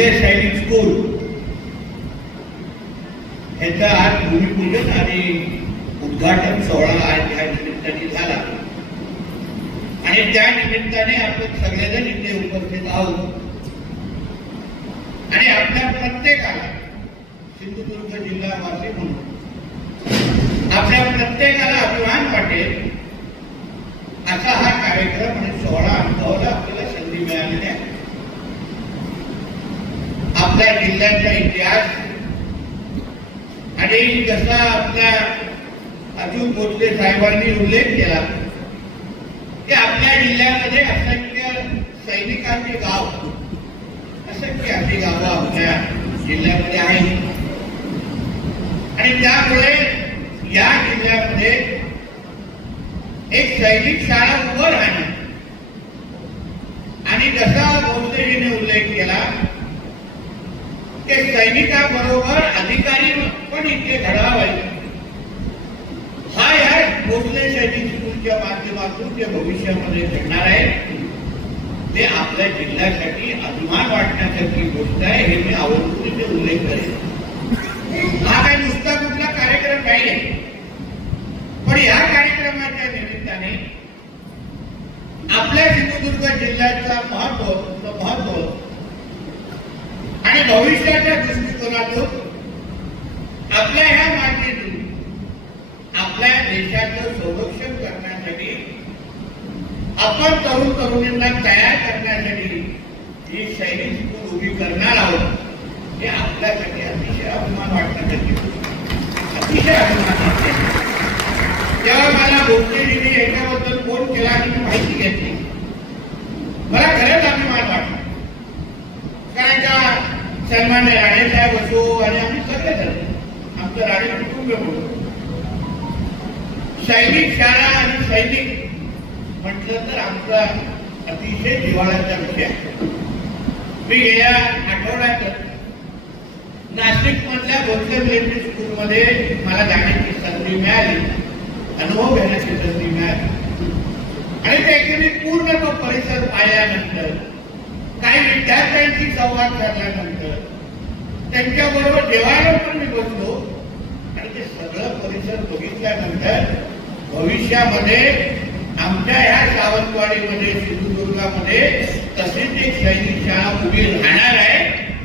भोसले सैनिक स्कूल. ह्याचं आज भूमिपूजन आणि उद्घाटन सोहळा आज ह्या निमित्ताने झाला. आणि त्या निमित्ताने आपण सगळेजण इथे उपस्थित आहोत. आणि आपल्या प्रत्येकाला सिंधुदुर्ग जिल्हावासी म्हणून आपल्या प्रत्येकाला अभिमान वाटेल असा हा कार्यक्रम आणि सोहळा अनुभवायला आपल्याला संधी मिळालेली आहे. आपल्या जिल्ह्याचा इतिहास. आणि जसा आपल्या अजून भोसले साहेबांनी उल्लेख केला की आपल्या जिल्ह्यामध्ये असंख्य सैनिकांचे गाव असंख्य अशी गावं आपल्या जिल्ह्यामध्ये आहेत. आणि त्यामुळे या जिल्ह्यामध्ये एक सैनिक शाळा उभं राहणं आणि जसा भोसलेजीने उल्लेख केला ते सैनिकाबरोबर अधिकारी पण इथे घडावे हा या भोसले सैनिक स्कूलच्या माध्यमातून जे भविष्यामध्ये घडणार आहे ते आपल्या जिल्ह्यासाठी अभिमान वाटण्यासारखी गोष्ट आहे हे मी आवर्जून इथे उल्लेख करेन. हा काही नुसता कुठला कार्यक्रम काही नाही. पण या कार्यक्रमाच्या निमित्ताने आपल्या सिंधुदुर्ग जिल्ह्याचा महत्त्व महत्त्व भविष्याच्या दृष्टिकोनातून आपल्या ह्या मातीतून आपल्या देशाचं संरक्षण करण्यासाठी आपण तरुण तरुणींना तयार करण्यासाठी ही सैनिक स्कूल उभी करणार आहोत हे आपल्यासाठी अतिशय अभिमान वाटण्यासाठी अतिशय अभिमान वाटते जेव्हा मला भोसलेजीने याच्याबद्दल फोन केला आणि मी माहिती घेतली. मला खरंच अभिमान वाटला. कारण का सन्मान्य राणेसाहेब असो आणि आम्ही सगळेजण आमचं राणे कुटुंब म्हणून सैनिक शाळा आणि सैनिक म्हटलं तर आमचा अतिशय जिव्हाळ्याचा विषय आहे. मी गेल्या आठवड्यात नाशिक मधल्या भोसले मिलिटरी स्कूलमध्ये मला जाण्याची संधी मिळाली अनुभव घेण्याची संधी मिळाली आणि त्याचे मी पूर्ण तो परिसर पाहिल्यानंतर काही विद्यार्थ्यांशी संवाद साधल्यानंतर त्यांच्याबरोबर जेवायला पण मी बसलो. आणि ते सगळं परिसर बघितल्यानंतर भविष्यामध्ये आमच्या ह्या सावंतवाडीमध्ये सिंधुदुर्गामध्ये तसेच एक सैनिक शाळा उभी राहणार आहे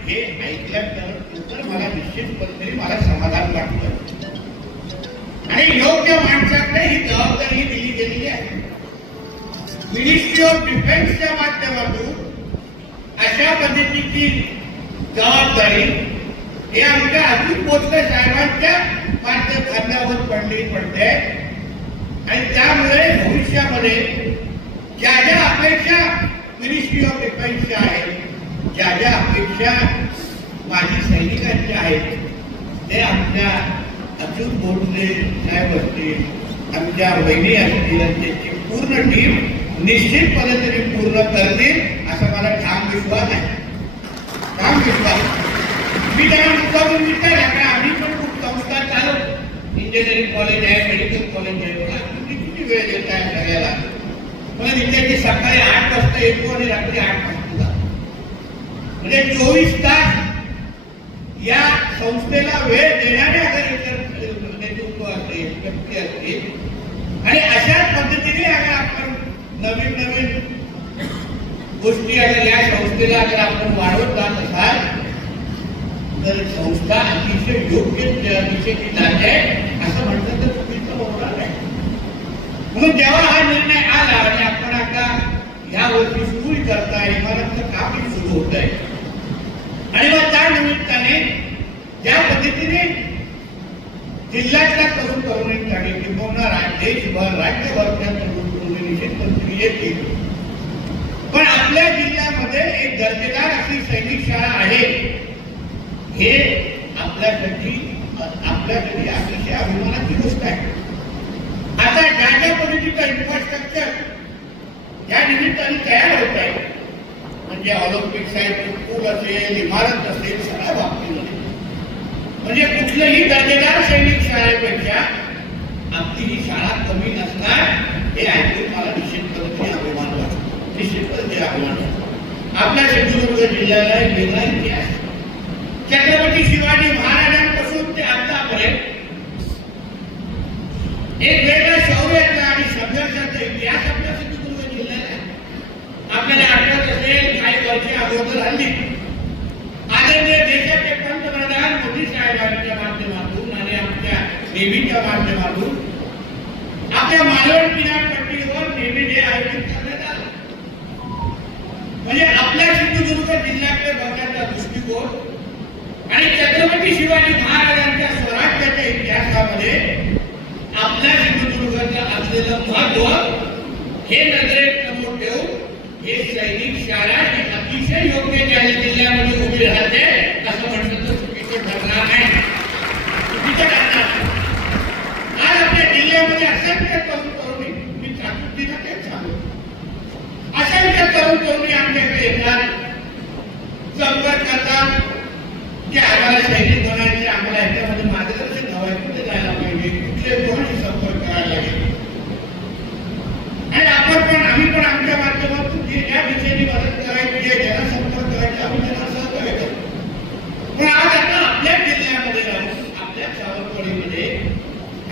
हे ऐकल्यानंतर मला निश्चितपणे मला समाधान वाटतं. आणि योग्य माणसाकडे ही जबाबदारी दिली गेलेली आहे. मिनिस्ट्री ऑफ डिफेन्सच्या माध्यमातून अशा पद्धतीची जबाबदारी हे आमच्या अजित पोचल्या साहेबांच्या माध्यम खांद्यावर पडली पडते. आणि त्यामुळे भविष्यामध्ये ज्या ज्या अपेक्षा मिनिस्ट्री ऑफ डिफेन्सच्या आहेत ज्या ज्या अपेक्षा माजी सैनिकांच्या आहेत ते आमच्या अचूक भोसले साहेब असतील आमच्या वहिनी असतील त्यांची पूर्ण टीम निश्चित पद्धतीने पूर्ण करतील असा मला ठाम विश्वास आहे. ठाम विश्वास. मी त्यांना मुद्दामून विचारला कारण आम्ही पण खूप संस्था चालत इंजिनिअरिंग कॉलेज आहे मेडिकल कॉलेज आहे किती किती वेळ देत आहे सगळ्याला मला विद्यार्थी सकाळी आठ वाजता येतो आणि रात्री आठ वाजता म्हणजे चोवीस तास या संस्थेला वेळ देणारे अगर इतर नेतृत्व असेल व्यक्ती असतील आणि अशाच पद्धतीने अगर आपण नवीन नवीन गोष्टी अगर या संस्थेला अगर आपण वाढवत जात असाल तर संस्था अतिशय योग्य दिशेची जाते असं म्हटलं तर चुकीचं होणार नाही. म्हणून जेव्हा हा निर्णय आला आणि आपण आता या वर्षी सुरू करताय इमारतचं कामही सुरू होत आहे आणि मग त्या निमित्ताने ज्या पद्धतीने जिल्ह्यातल्या तरुण तरुणींसाठी किंबहुना देशभर राज्यभर त्या तरुण तरुणी निश्चित येतील पण आपल्या जिल्ह्यामध्ये एक दर्जेदार अशी सैनिक शाळा आहे. हे आपल्यासाठी आपल्यासाठी अतिशय अभिमानाची गोष्ट आहे. आता ज्या ज्या पद्धतीचा इन्फ्रास्ट्रक्चर या निमित्ताने तयार होत आहे म्हणजे ऑलिम्पिक साईड पूल असेल इमारत असेल सगळ्या बाबतीमध्ये. म्हणजे कुठल्याही दर्जेदार सैनिक शाळेपेक्षा आपली ही शाळा कमी नसणार हे ऐकून मला निश्चित अभिमान वाटतो. निश्चितपणे अभिमान वाटतो. आपल्या सिंधुदुर्ग जिल्ह्याला एक वेगळा इतिहास छत्रपती शिवाजी महाराजांपासून ते आतापर्यंत. एक वेगळ्या शौर्याचा आणि संघर्षाचा इतिहास आपल्या सिंधुदुर्ग जिल्ह्याला आपल्याला आठवत असेल काही वर्षे अगोदर हल्ली. आदरणीय देशाचे पंतप्रधान मोदी साहेबांच्या माध्यमातून आणि आमच्या देवीच्या माध्यमातून आपल्या मालवण किनारपट्टीवर नेहमी डे आयोजित करण्यात आला. म्हणजे आपल्या सिंधुदुर्ग जिल्ह्याकडे बघण्याचा दृष्टिकोन आणि छत्रपती शिवाजी महाराजांच्या स्वराज्याच्या इतिहासामध्ये आपल्या सिंधुदुर्गाचं असलेलं महत्त्व हे नजरेत समोर ठेवून हे सैनिक शाळा हे अतिशय योग्य जाहीर जिल्ह्यामध्ये उभी राहते असं म्हटलं तर चुकीचं ठरणार नाही. चुकीचं ठरणार आज आपल्या जिल्ह्यामध्ये असंख्य तरुण तरुणी मी चातुर्थीला तेच सांगतो. असंख्य तरुण तरुणी आमच्याकडे येतात. संपर्क की आम्हाला सैनिक बनायचे आम्हाला ह्याच्यामध्ये मार्गदर्शन हवं आहे कुठे जायला पाहिजे कुठले कोणाशी संपर्क करायला लागेल आणि आपण पण आम्ही पण आमच्या माध्यमातून जे ज्या दिशेने मदत करायची आहे ज्याला संपर्क करायचा आम्ही त्यांना सहकार्य करतो पण आज आता आपल्या जिल्ह्यामध्ये राहून आपल्या सावंतवाडीमध्ये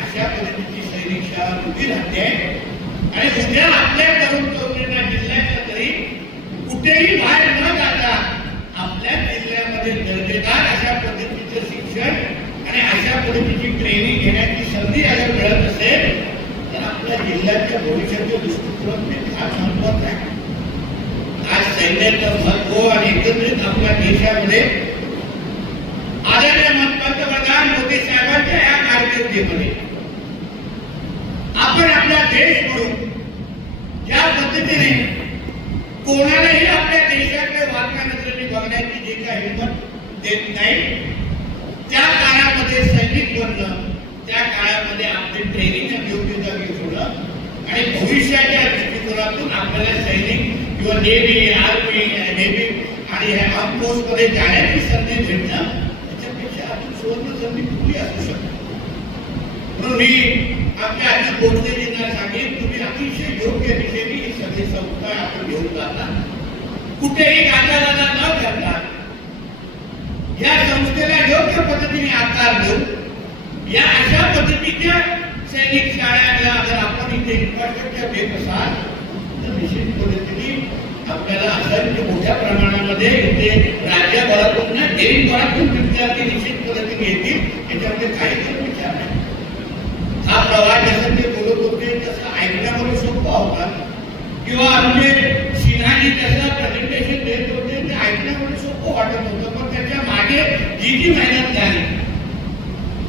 अशा पद्धतीची सैनिक शाळा उभी राहते आणि उद्या आपल्या तरुण तरुणींना जिल्ह्याच्या तरी कुठेही बाहेर न जाता आपल्या जिल्ह्यामध्ये दर्जेदार अशा पद्धतीचं शिक्षण आणि अशा पद्धतीची ट्रेनिंग घेण्याची संधी अगर मिळत असेल तर आपल्या जिल्ह्याच्या भविष्याच्या दृष्टिकोनातून फार महत्वाचं आहे आज सैन्याचं महत्त्व आणि एकत्रित आपल्या देशामध्ये आदरणीय पंतप्रधान मोदी साहेबांच्या या कारकिर्दीमध्ये आपण आपला देश म्हणून ज्या पद्धतीने कोणालाही आपल्या देशाकडे वाटण्या नजरेने बघण्याची जे काही हिंमत देत नाही त्या काळामध्ये सैनिक बनणं त्या काळामध्ये आपले ट्रेनिंग आणि योग्यता घेणं आणि भविष्याच्या दृष्टिकोनातून आपल्याला सैनिक किंवा नेव्ही आर्मी नेव्ही आणि ह्या आर्म फोर्स मध्ये जाण्याची संधी भेटणं त्याच्यापेक्षा अजून सुवर्ण संधी कुठली असू शकते म्हणून मी आमच्या आधी बोलतेजींना सांगेन तुम्ही अतिशय योग्य दिशेने ही सगळी संस्था आपण घेऊन जाता कुठेही गाजावाजा न करता। या संस्थेला योग्य पद्धतीने आकार देऊन या अशा पद्धतीच्या सैनिक शाळांना जर आपण इथे इन्फ्रास्ट्रक्चर देत असाल निश्चित पद्धतीने आपल्याला असंख्य मोठ्या प्रमाणामध्ये इथे राज्यभरातून ना देशभरातून विद्यार्थी निश्चित पद्धतीने येतील याच्यामध्ये काही विचार नाही. हा प्रवास जसं ते बोलत होते तसं ऐकण्यामध्ये सोपा होता. किंवा आमचे सिन्हाजी जसं प्रेझेंटेशन देत होते ते ऐकण्यामध्ये सोपं वाटत होतं. पण त्याच्यामागे जी जी मेहनत झाली.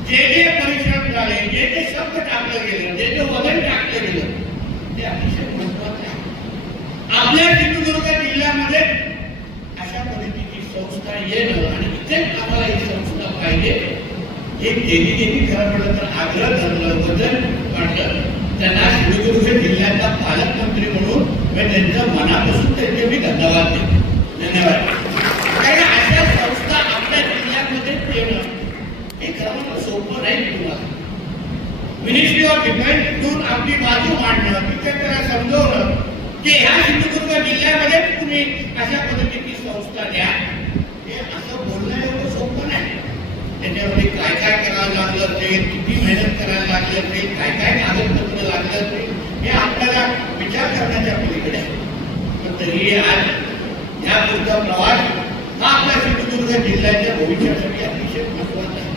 जे जे परिश्रम झाले जे जे शब्द टाकलं गेलं जे जे वजन टाकलं गेलं ते अतिशय आपल्या सिंधुदुर्ग जिल्ह्यामध्ये अशा पद्धतीची संस्था येणं आणि इथेच आम्हाला ही संस्था पाहिजे. हे देवी देवी खरं म्हटलं तर आग्रह धरलं वजन काढलं त्यांना सिंधुदुर्ग जिल्ह्याचा पालकमंत्री म्हणून मी त्यांच्या मनापासून त्यांचे मी धन्यवाद देतो. धन्यवाद. कारण अशा संस्था आपल्या जिल्ह्यामध्ये येणं हे खरं म्हटलं सोपं नाही तुम्हाला. मिनिस्ट्री ऑफ डिफेन्स आपली बाजू मांडणं तिथे त्याला समजवलं की ह्या जिल्ह्यामध्ये तुम्ही अशा पद्धतीची संस्था द्या हे असं बोलणं एवढं सोपं नाही. त्याच्यामध्ये काय काय करावं लागलं ते किती मेहनत करायला लागलं ते काय काय कागदपत्र लागलं ते हे आपल्याला विचार करण्याच्या पलीकडे पण तरीही आज ह्या पुढचा प्रवास हा आपल्या सिंधुदुर्ग जिल्ह्याच्या भविष्यासाठी अतिशय महत्त्वाचा आहे.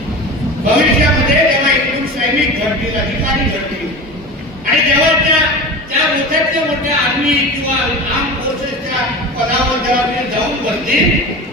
भविष्यामध्ये जेव्हा एकूण सैनिक घडतील अधिकारी घडतील आणि जेव्हा त्या त्या मोठ्यातल्या मोठ्या आर्मी किंवा आर्म de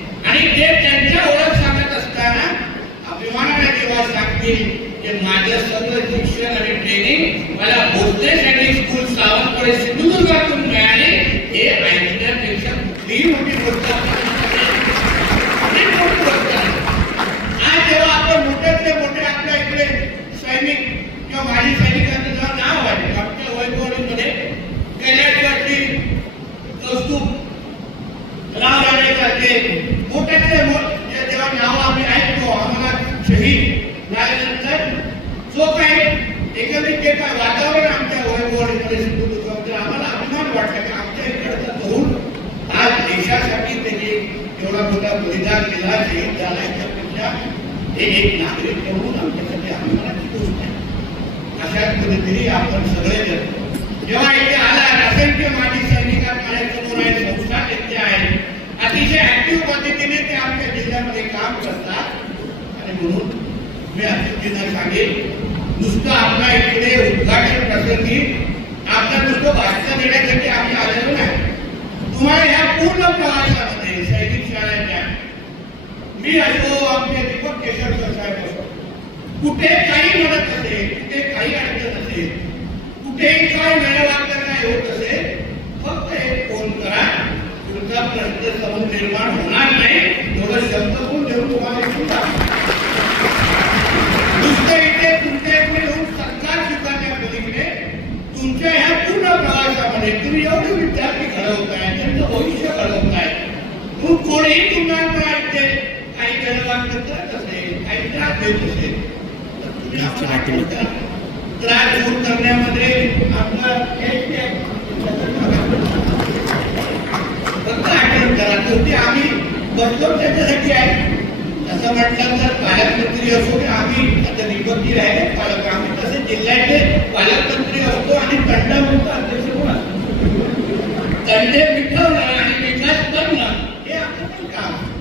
जिल्हा शहीद झाला याच्यापेक्षा हे एक नागरिक म्हणून आमच्यासाठी अभिमानाची गोष्ट आहे अशाच पद्धतीने आपण सगळेजण जेव्हा इथे आला असंख्य माजी सैनिकात माझ्यासमोर आहे संस्था त्यांचे आहेत अतिशय ऍक्टिव्ह पद्धतीने ते आमच्या जिल्ह्यामध्ये काम करतात आणि म्हणून मी अतिथींना सांगेन नुसतं आपला इकडे उद्घाटन प्रसंगी आपल्या नुसतं भाषण देण्यासाठी आम्ही आलेलो नाही तुम्हाला ह्या पूर्ण सैनिक शाळेच्या मी असो आमचे दीपक केशवकर साहेब कुठे काही मदत असेल, कुठे काही अडचण असेल कुठेही काय वेळेवाकडं काय होत असेल, फक्त एक फ़ोन करा. तुमचा प्रश्न समूह निर्माण होणार नाही, एवढं शब्द पण देऊन तुम्हाला टाकतो. नुसतं इथे तुमच्या इकडे येऊन सत्कार स्वीकारल्या पलीकडे तुमच्या ह्या पूर्ण प्रवासामध्ये तुम्ही एवढे विद्यार्थी घडवताय, त्यांचं भविष्य घडवताय. मग कोणीही तुम्हाला इथे त्रास दूर करण्यामध्ये आपलं फक्त आठवण करा शेवटी आम्ही बसलो त्याच्यासाठी आहे असं म्हटलं तर पालकमंत्री असो की आम्ही आता दीपकजी राहिले पालक आम्ही तसे जिल्ह्याचे पालकमंत्री असतो आणि तंडामुक्त अध्यक्ष कोण असतो? तंडे मिटवणं आणि विकास करणं हे आपलं पण काम आहे.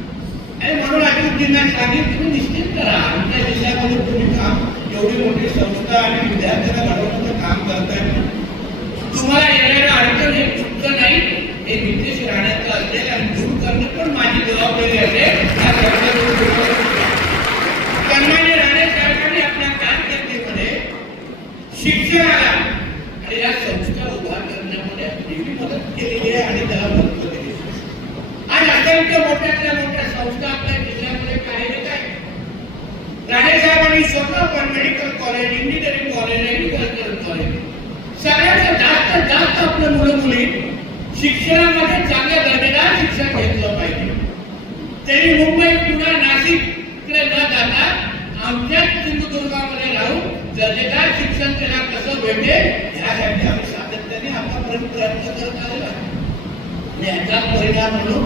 आणि तुम्ही निश्चित करा आमच्या जिल्ह्यामध्ये तुम्ही काम एवढी मोठी संस्था आणि विद्यार्थ्यांना घडवण्याचं काम करताय. तुम्हाला येणाऱ्या अडचण हे चुकलं नाही. हे नितेश राहण्याचं असेल आणि दूर करणं पण माझी जबाबदारी असेल सन्मान्य राणे साहेबांनी आपल्या कारकिर्दीमध्ये शिक्षणाला आणि या संस्था उभा करण्यामध्ये नेहमी मदत केलेली आहे आणि त्याला महत्त्व आज मोठ्यातल्या मोठ्या संस्था आपल्या राणे साहेबांनी स्वतः पण medical college engineering college agriculture college सगळ्यात जास्त जास्त आपल्या मुलं मुली शिक्षणामध्ये चांगल्या दर्जेदार शिक्षण घेतलं पाहिजे. तरी मुंबई पुणे नाशिक इकडे न जाता आमच्याच सिंधुदुर्गामध्ये राहून दर्जेदार शिक्षण त्यांना कसं भेटेल यासाठी आम्ही सातत्याने आतापर्यंत प्रयत्न करत आलेलो आहे. याचा परिणाम म्हणून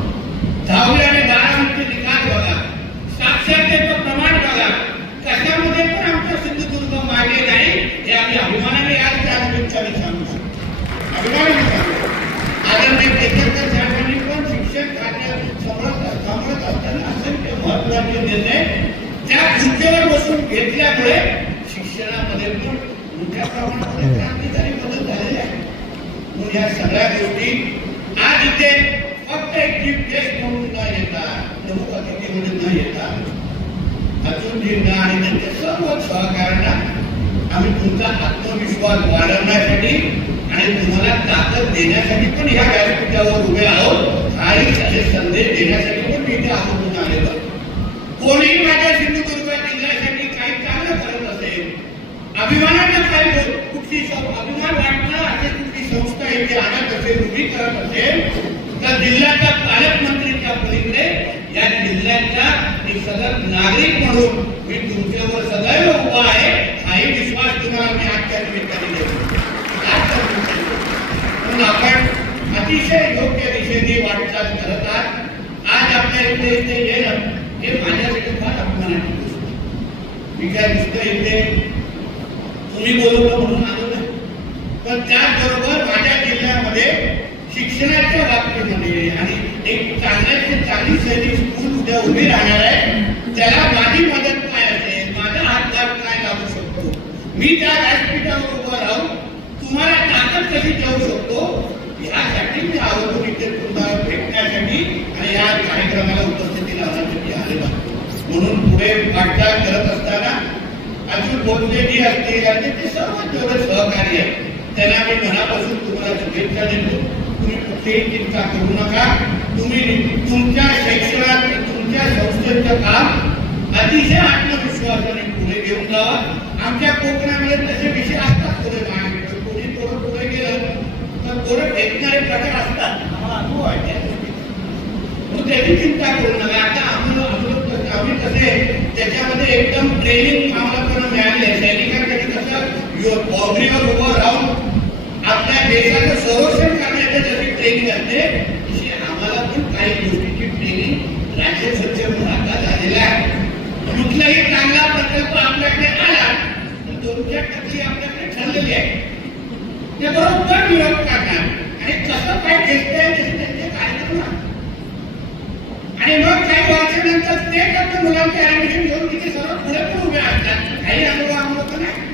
दहावी आणि बारावीचे निकाल बघा. साक्षरतेचं प्रमाण बघा. कशामध्ये पण आमचा सिंधुदुर्ग मागे नाही हे आम्ही अभिमानाने आज त्या निमित्ताने सांगू शकतो अभिमानाने सांगू आदरणीय केशवकर साहेबांनी पण शिक्षण खात्यात सांभाळत सांभाळत असताना असंख्य महत्त्वाचे निर्णय त्या खुर्चीवर बसून घेतल्यामुळे शिक्षणामध्ये पण मोठ्या प्रमाणामध्ये क्रांतिकारी बदल झालेले आहे. म्हणून या सगळ्या गोष्टी आज इथे फक्त एक चीफ गेस्ट म्हणून न येता प्रमुख अतिथी म्हणून न येता अर्जुनजींना आणि त्यांच्या सर्व सहकार्यांना आम्ही तुमचा आत्मविश्वास वाढवण्यासाठी आणि तुम्हाला ताकद देण्यासाठी पण ह्या व्यासपीठावर उभे आहोत. आणि असे संदेश देण्यासाठी पण मी इथे आहोत आलेलो कोणीही माझ्या सिंधुदुर्ग जिल्ह्यासाठी काही चांगलं करत असेल अभिमानानं काही कुठची कुठली अभिमान वाटणं असे कुठली संस्था इथे आणत असेल उभी करत असेल तर जिल्ह्याच्या पालकमंत्रीच्या पलीकडे या जिल्ह्याच्या एक सदर नागरिक म्हणून मी तुमच्यावर सदैव उभा आहे हाही विश्वास तुम्हाला मी आजच्या निमित्ताने देतो. म्हणून आपण अतिशय योग्य दिशेने वाटचाल करत आहात. आज आपल्या इथे इथे येणं हे माझ्यासाठी फार अभिमानाची गोष्ट मी काय नुसतं इथे तुम्ही बोलवलं म्हणून आलो नाही पण त्याचबरोबर माझ्या जिल्ह्यामध्ये शिक्षणाच्या बाबतीमध्ये आणि एक चांगल्याचे चांगली सैनिक स्कूल उद्या उभी राहणार आहे त्याला माझी मदत काय असेल? माझा हातभार काय लागू शकतो? मी त्या व्यासपीठावर उभं राहून तुम्हाला ताकद कशी देऊ शकतो? यासाठी मी आवर्जून इथे तुम्हाला भेटण्यासाठी आणि या कार्यक्रमाला उपस्थिती लावण्यासाठी आलेलो म्हणून पुढे वाटचाल करत असताना अजून बोलले जी असतील आणि ते सर्व जेवढे सहकारी आहे त्यांना मी मनापासून तुम्हाला शुभेच्छा देतो. तुम्ही कुठलीही चिंता करू नका. तुम्ही तुमच्या शैक्षणात तुमच्या संस्थेचं काम अतिशय आत्मविश्वासाने पुढे घेऊन जावा आमच्या कोकणामध्ये तसे विषय असतात पुढे मागे कोणी थोडं पुढे गेलं तर थोडं फेकणारे प्रकार असतात. आम्हाला अनुभव त्याची चिंता करू नका. आता आम्हाला आम्हाला- आम्ही कसे त्याच्यामध्ये एकदम ट्रेनिंग आम्हाला पण मिळाली आहे. सैनिकांसाठी कसं बाउंड्रीवर उभं कुठलाही चांगला प्रकल्प आपल्याकडे आला तर दोनच्या टक्के आपल्याकडे ठरलेली आहे. ते बरोबर विरोध करणार आणि कसं काय दिसतंय दिसतंय ते आणि मग काही वर्षानंतर ते मुलांचे ऍडमिशन घेऊन तिथे सर्व पुढे पण उभे असतात काही अनुभव आम्हाला नाही.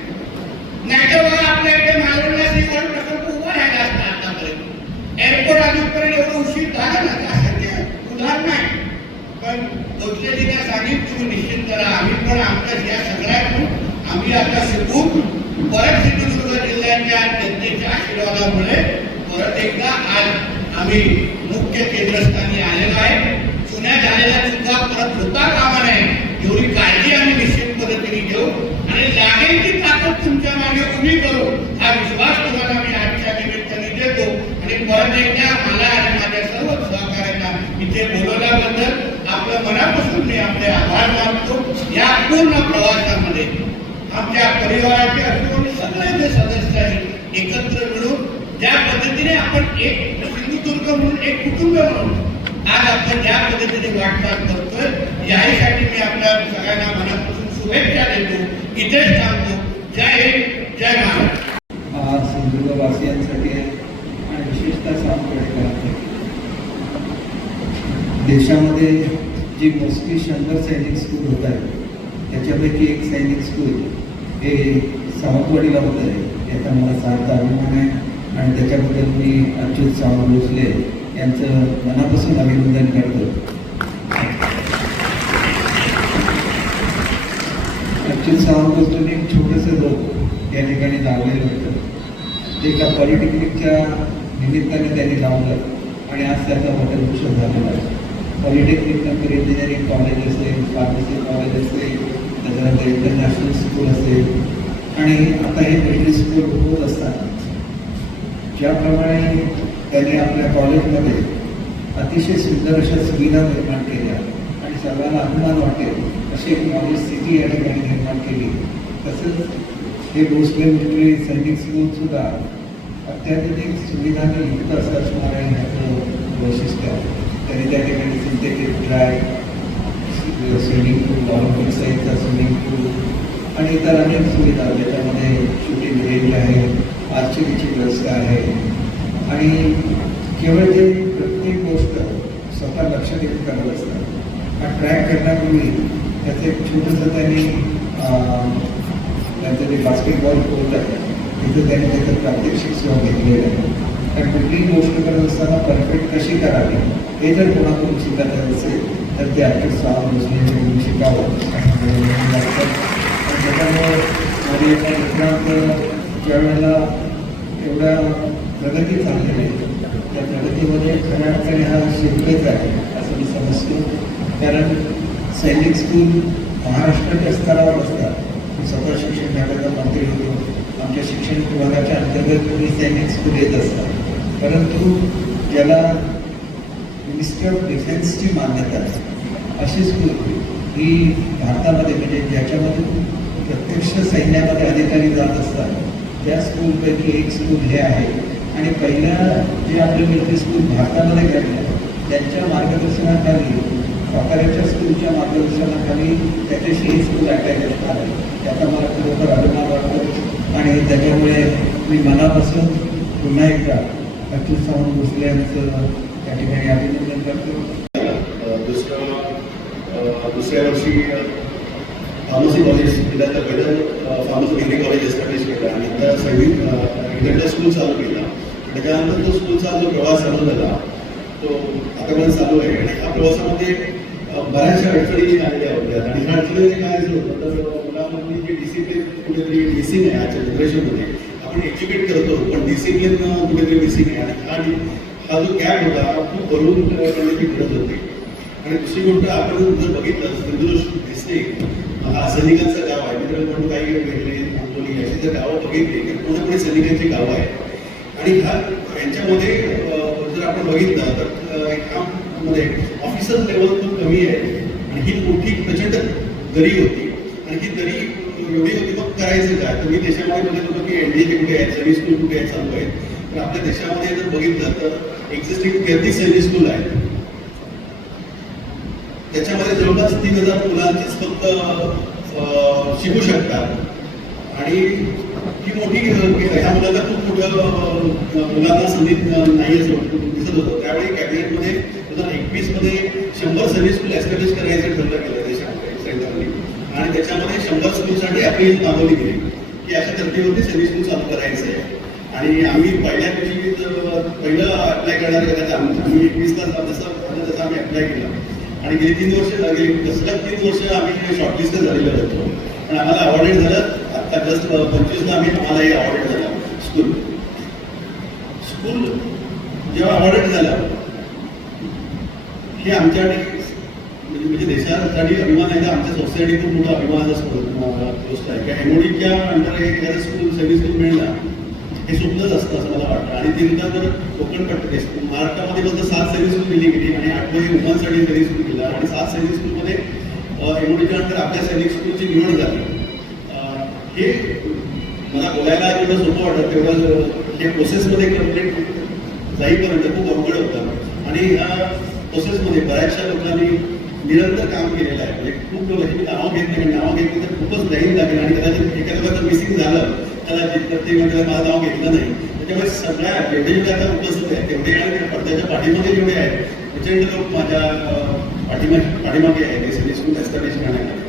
पद्धतीने आपण एक सिंधुदुर्ग म्हणून एक कुटुंब म्हणून आज आपण ज्या पद्धतीने वाटचाल करतोय याहीसाठी मी आपल्या सगळ्यांना मनापासून शुभेच्छा देतो. इथेच थांबतो. जय हिंद जय महाराष्ट्र हा सिंधुदुर्गवासियांसाठी आणि विशेषतः सावंतवाडीकरांसाठी देशामध्ये जी मोस्टली शंभर सैनिक स्कूल होत आहे त्याच्यापैकी एक सैनिक स्कूल हे सावंतवाडीला होत आहे. याचा मला सारखा अभिमान आहे. आणि त्याच्याबद्दल मी अच्युत सावंत भोसले यांचं मनापासून अभिनंदन करतो. अच्युत सावंत भोसलेने एक छोटंसं रोप या ठिकाणी लावलेलं होतं. ते एका पॉलिटेक्निकच्या निमित्ताने त्यांनी लावलं आणि आज त्याचा मोठा वृक्ष झालेला आहे. पॉलिटेक्निक नंतर इंजिनिअरिंग कॉलेज असेल फार्मसी कॉलेज असेल त्याच्यानंतर इंटरनॅशनल स्कूल असेल. आणि आता हे मिडल स्कूल होत असताना ज्याप्रमाणे त्यांनी आपल्या कॉलेजमध्ये अतिशय सुंदर अशा सुविधा निर्माण आणि सर्वांना अभिमान वाटेल अशी एक नॉलेज सिटी या निर्माण केली. तसंच हे भोसले मिलिटरी सैनिक सुद्धा अत्याधुनिक सुविधांनी युक्त असं असणार वैशिष्ट्य synthetic track swimming pool olympic साईजचा स्विमिंग पूल आणि इतर अनेक सुविधा, ज्याच्यामध्ये शूटिंग रेंज आहे आश्चर्याची व्यवस्था आहे. आणि केवळ ते प्रत्येक गोष्ट स्वतः लक्ष देऊन करत असतात. हा ट्रॅक करण्यापूर्वी त्याचं एक छोटंसं त्यांनी त्यांचं जे बास्केटबॉल कोर्ट आहे तिथं त्यांनी त्याचं प्रात्यक्षिक सेवा घेतलेलं आहे. कारण कुठलीही गोष्ट करत असताना परफेक्ट कशी करावी हे जर कोणाकडून शिकायचं असेल तर ते अर्थात सहा बसण्याचे शिकावं. त्याच्यामुळं त्याच्यामुळे माझे एका मित्रांचं ज्यावेळेला एवढा प्रगती चाललेली आहे त्या प्रगतीमध्ये खऱ्या अर्थाने हा शिकलेच आहे असं मी समजतो. कारण सैनिक स्कूल महाराष्ट्राच्या स्तरावर असतात. स्वतः शिक्षण खात्याचा मंत्री होतो. आमच्या शिक्षण विभागाच्या अंतर्गत मी सैनिक स्कूल येत असतात. परंतु ज्याला मिनिस्ट्री ऑफ डिफेन्सची मान्यता आहे अशी स्कूल ही भारतामध्ये म्हणजे ज्याच्यामध्ये प्रत्यक्ष सैन्यामध्ये अधिकारी जात असतात त्या स्कूलपैकी एक स्कूल हे आहे. आणि पहिल्या जे आपले मिलिटरी स्कूल भारतामध्ये घडलं त्यांच्या मार्गदर्शनाखाली साताऱ्याच्या स्कूलच्या मार्गदर्शनाखाली त्याच्याशी हे स्कूल अटॅच असणार आहे त्याचा मला खरोखर अभिमान वाटतो. आणि त्याच्यामुळे मी मनापासून पुन्हा एकदा अच्युत सावंत भोसले यांचं त्या ठिकाणी अभिनंदन करतो. दुसऱ्या दुसरं दुसऱ्या वर्षी फार्मसी कॉलेज केलं तर पहिलं डिग्री कॉलेज एस्टॅब्लिश केलं आणि त्या सगळी स्कूल चालू केला त्याच्यानंतर तो स्कूलचा जो प्रवास चालू झाला तो आतापर्यंत चालू आहे आणि ह्या प्रवासामध्ये बऱ्याचशा अडचणी आलेल्या होत्या आणि ह्या अडचणी काय होतं तर मुलांमधली जी डिसिप्लिन कुठेतरी मिसिंग आहे आजच्या जनरेशनमध्ये आपण एज्युकेट करतो पण डिसिप्लिन कुठेतरी मिसिंग आहे आणि हा हा जो गॅप होता हा खूप भरून करण्याची गरज होती आणि दुसरी गोष्ट आपण जर बघितलं सिंधुदुर्ग डिस्ट्रिक्ट हा सैनिकांचं गाव आहे. मित्र म्हणून काही वेगळे आंबोली अशी जर गावं बघितली तर पूर्णपणे पुणे सैनिकांची गावं आहे आणि ह्या यांच्यामध्ये जर आपण बघितलं तर अं, ह्यामध्ये ऑफिसर लेवल खूप कमी आहे. आणि ही मोठी प्रचंड दरी होती. आणि ही दरी एवढी होती मग करायचं काय? तर मी देशामध्ये बघितलं होतो की एनडीए कुठे आहे सर्व्हिस स्कूल कुठे आहे चालू आहे तर आपल्या देशामध्ये जर बघितलं तर एक्झिस्टिंग तेहतीस सर्व्हिस स्कूल आहेत. त्याच्यामध्ये जवळपास तीन हजार मुलांचीच फक्त शिकू शकतात. आणि ही मोठी ह्या मुलांना खूप मोठं मुलांना संधी नाही असं दिसत होतं. त्यावेळी कॅबिनेटमध्ये दोन हजार एकवीसमध्ये शंभर सर्व्हिस स्कूल एस्टॅब्लिश करायचं ठरलं गेलं देशामध्ये आणि त्याच्यामध्ये शंभर स्कूलसाठी अपील मागवली गेली की अशा धर्तीवरती सर्व्हिस स्कूल चालू करायचं आहे. आणि आम्ही पहिल्या दिवशी पहिलं अप्लाय करणार आम्ही आम्ही एकवीसला जसं झालं तसं आम्ही अप्लाय केलं आणि गेली तीन वर्ष गेली जसं तीन वर्ष आम्ही शॉर्टलिस्ट झालेलो होतो. पण आम्हाला अवॉर्डेड झालं. आता जस्ट पंचवीसला आम्ही आम्हाला हे अवॉर्डेड झालं. स्कूल स्कूल जेव्हा अवॉर्डेड झालं हे आमच्यासाठी म्हणजे म्हणजे देशासाठी अभिमान आहे. का आमच्या सोसायटी खूप मोठा अभिमानाचा गोष्ट आहे. की एमओडीच्या अंडर हे स्कूल सर्व्हिस स्कूल मिळणार हे स्वप्नच असतं असं मला वाटतं. आणि ती तर कोकण पट्टे महाराष्ट्रामध्ये फक्त सात सर्व्हिस स्कूल दिली गेली आणि आठवडी हे सर्व्हिस स्कूल केलं. आणि सात सर्व्हिस स्कूलमध्ये एवढीच्यानंतर नंतर आपल्या सैनिक स्कूलची निवड झाली. हे मला बोलायला जेवढं सोपं वाटतं तेवढं हे प्रोसेसमध्ये कंप्लीट जाईपर्यंत खूप अवघड होतं. आणि ह्या प्रोसेसमध्ये बऱ्याचशा लोकांनी निरंतर काम केलेलं आहे. म्हणजे खूप लोक मी नावं घेत नाही नावं घेतली तर खूपच लाईन लागेल आणि कदाचित एखाद्या मिसिंग झालं. कदाचित प्रत्येक म्हणजे माझं नाव घेतलं नाही. त्याच्यामुळे सगळ्या जेवढे जेवढे आता उपस्थित आहेत तेवढे आणि पडद्याच्या पाठीमध्ये जेवढे आहेत प्रचंड लोक माझ्या पाठीमा पाठीमागे आहेत एस स्कूल एस्टॅब्लिश करण्यात